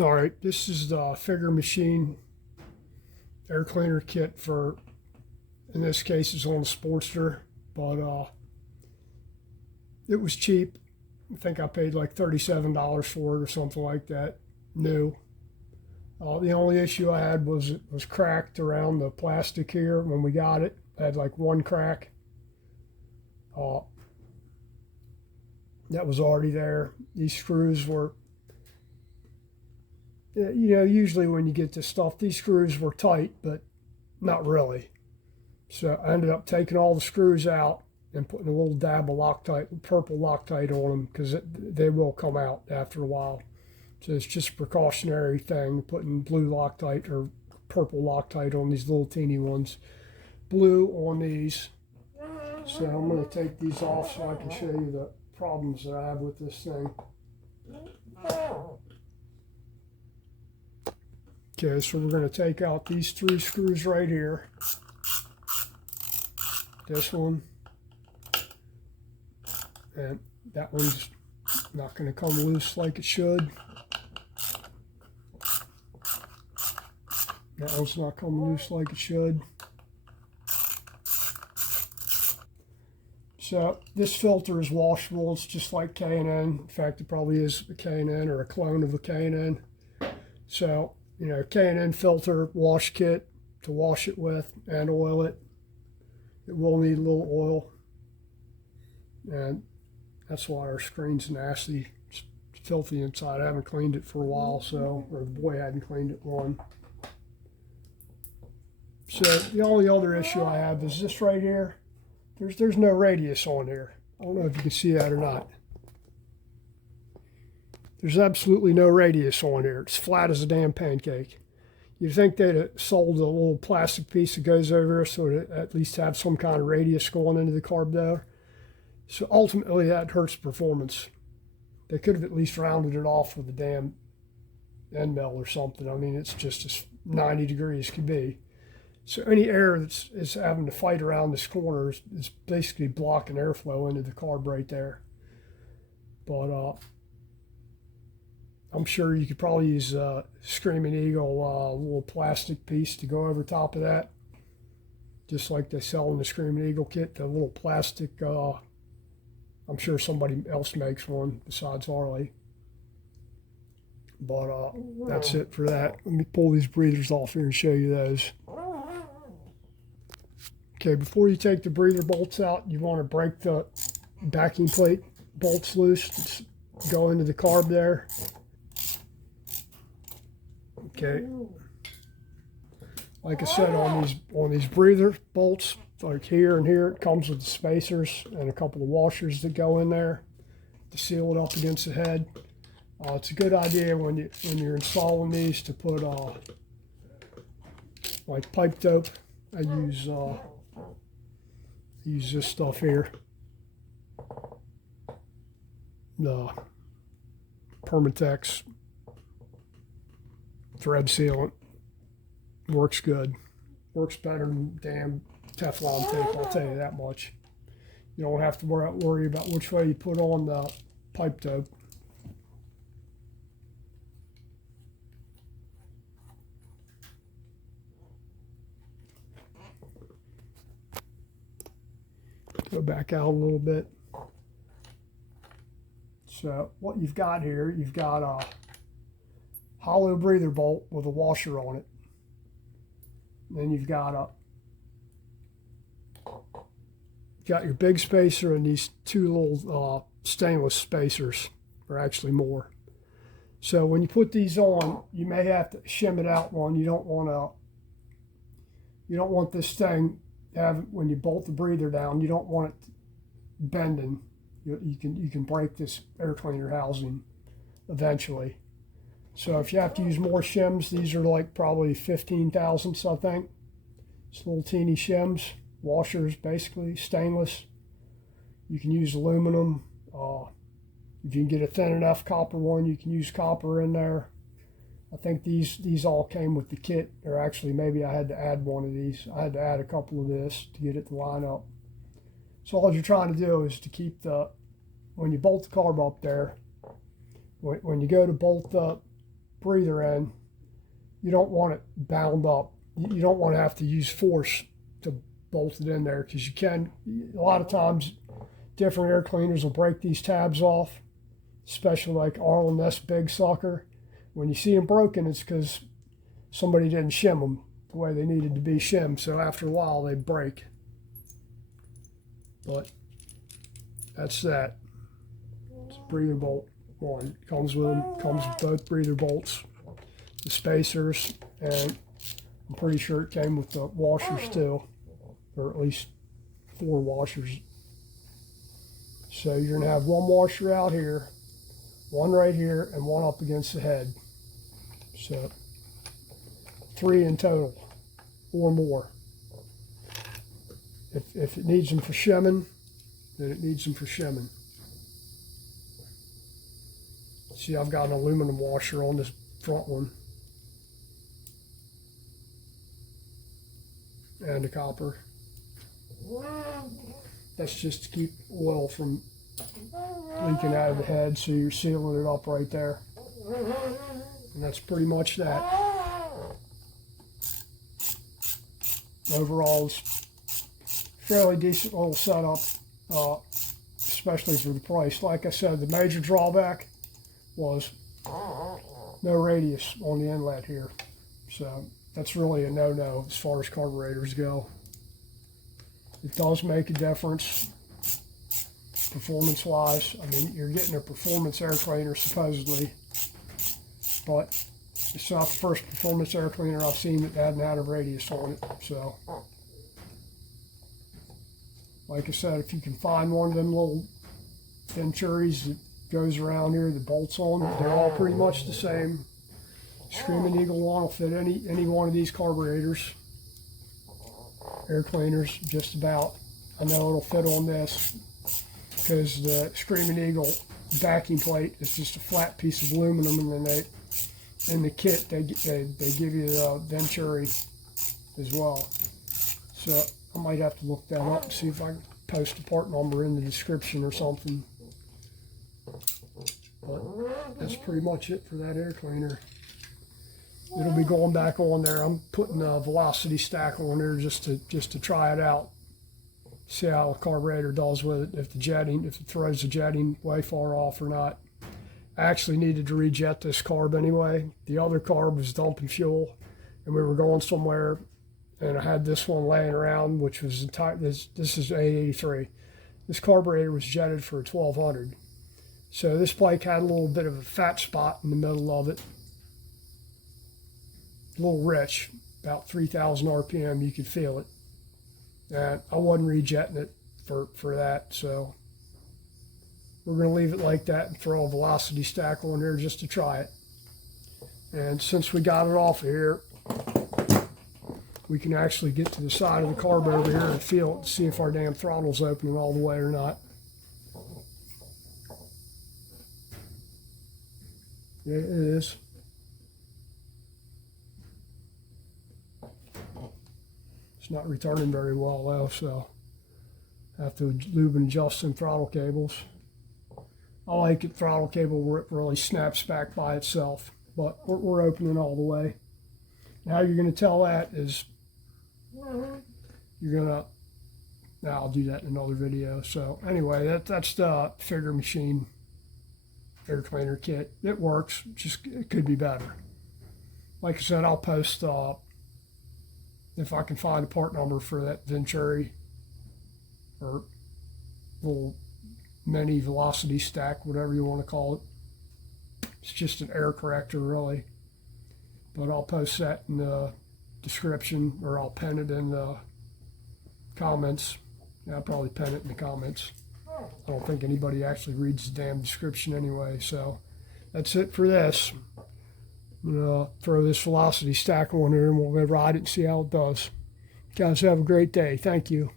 All right, this is the Figure Machine air cleaner kit for, in this case, it's on a Sportster, but it was cheap. I think I paid like $37 for it or something like that, new. The only issue I had was it was cracked around the plastic here when we got it. I had like one crack. That was already there. These screws were, usually when you get this stuff, these screws were tight, but not really. So I ended up taking all the screws out and putting a little dab of Loctite, purple Loctite on them, because they will come out after a while. So it's just a precautionary thing, putting blue Loctite or purple Loctite on these little teeny ones. Blue on these. So I'm going to take these off so I can show you the problems that I have with this thing. Okay, so we're going to take out these three screws right here. This one. And that one's not going to come loose like it should. That one's not coming loose like it should. So this filter is washable. It's just like K&N. In fact, it probably is a K&N or a clone of a K&N. So, K&N filter wash kit to wash it with and oil it. It will need a little oil. And that's why our screen's nasty. It's filthy inside. I haven't cleaned it for a while, or the boy hadn't cleaned it one. So the only other issue I have is this right here. There's no radius on here. I don't know if you can see that or not. There's absolutely no radius on here. It's flat as a damn pancake. You'd think they'd have sold a little plastic piece that goes over here so to at least have some kind of radius going into the carb there. So ultimately that hurts performance. They could have at least rounded it off with a damn end mill or something. I mean, it's just as 90 degrees could be. So any air that's having to fight around this corner is basically blocking airflow into the carb right there. But I'm sure you could probably use a Screaming Eagle little plastic piece to go over top of that. Just like they sell in the Screaming Eagle kit, the little plastic, I'm sure somebody else makes one besides Harley. But that's it for that. Let me pull these breathers off here and show you those. Okay, before you take the breather bolts out, you want to break the backing plate bolts loose. Just go into the carb there. Okay. Like I said, on these breather bolts, like here and here, it comes with the spacers and a couple of washers that go in there to seal it up against the head. It's a good idea when you're installing these to put like pipe dope. I use this stuff here, the Permatex thread sealant. Works good. Works better than damn Teflon tape, I'll tell you that much. You don't have to worry about which way you put on the pipe dope. Go back out a little bit. So what you've got here, you've got a hollow breather bolt with a washer on it. Then you've got your big spacer and these two little stainless spacers, or actually more. So when you put these on, you may have to shim it out one. You don't want this thing when you bolt the breather down, you don't want it bending. You can break this air cleaner housing eventually. So if you have to use more shims, these are like probably 15 thousandths, I think. It's little teeny shims, washers basically, stainless. You can use aluminum. If you can get a thin enough copper one, you can use copper in there. I think these all came with the kit, or actually maybe I had to add one of these. I had to add a couple of this to get it to line up. So all you're trying to do is to keep when you bolt the carb up there, when you go to bolt breather in, you don't want it bound up. You don't want to have to use force to bolt it in there, because you can, a lot of times, different air cleaners will break these tabs off, especially like Arlen, this big sucker. When you see them broken, it's because somebody didn't shim them the way they needed to be shimmed, so after a while they break. But that's that. It's a breather bolt one. Comes with them, comes with both breather bolts, the spacers, and I'm pretty sure it came with the washers too, or at least 4 washers. So you're going to have 1 washer out here, 1 right here, and 1 up against the head. So 3 in total, or more. If it needs them for shimming, then it needs them for shimming. See, I've got an aluminum washer on this front one, and a copper. That's just to keep oil from leaking out of the head, so you're sealing it up right there. And that's pretty much that. Overall, it's fairly decent little setup, especially for the price. Like I said, the major drawback was no radius on the inlet here. So that's really a no-no as far as carburetors go. It does make a difference performance-wise. I mean, you're getting a performance air cleaner supposedly, but it's not the first performance air cleaner I've seen that hadn't had a radius on it. So, like I said, if you can find one of them little Venturis that goes around here, the bolts on, they're all pretty much the same. Screaming Eagle one will fit any one of these carburetors. Air cleaners, just about. I know it'll fit on this because the Screaming Eagle backing plate is just a flat piece of aluminum, and then in the kit they give you the Venturi as well. So I might have to look that up and see if I can post a part number in the description or something. But that's pretty much it for that air cleaner. It'll be going back on there. I'm putting a velocity stack on there just to try it out, see how the carburetor does with it, if it throws the jetting way far off or not. I actually needed to rejet this carb anyway. The other carb was dumping fuel, and we were going somewhere, and I had this one laying around, which was this is 883. This carburetor was jetted for 1200. So this bike had a little bit of a fat spot in the middle of it. A little rich, about 3,000 RPM, you could feel it. And I wasn't rejetting it for that, so we're going to leave it like that and throw a velocity stack on there just to try it. And since we got it off of here, we can actually get to the side of the carb over here and feel it to see if our damn throttle's opening all the way or not. Yeah, it is. It's not returning very well though, so I have to lube and adjust some throttle cables. I like a throttle cable where it really snaps back by itself, but we're opening all the way. Now you're going to tell that is you're going to, I'll do that in another video. So anyway, that's the Figure Machine air cleaner kit. It works, just it could be better. Like I said, I'll post if I can find a part number for that Venturi or little mini velocity stack, whatever you want to call it. It's just an air corrector really, but I'll post that in the description, or I'll pin it in the comments. Yeah, I'll probably pin it in the comments. I don't think anybody actually reads the damn description anyway, so that's it for this. I'm going to throw this velocity stack on here and we'll go ride it and see how it does. Guys, have a great day. Thank you.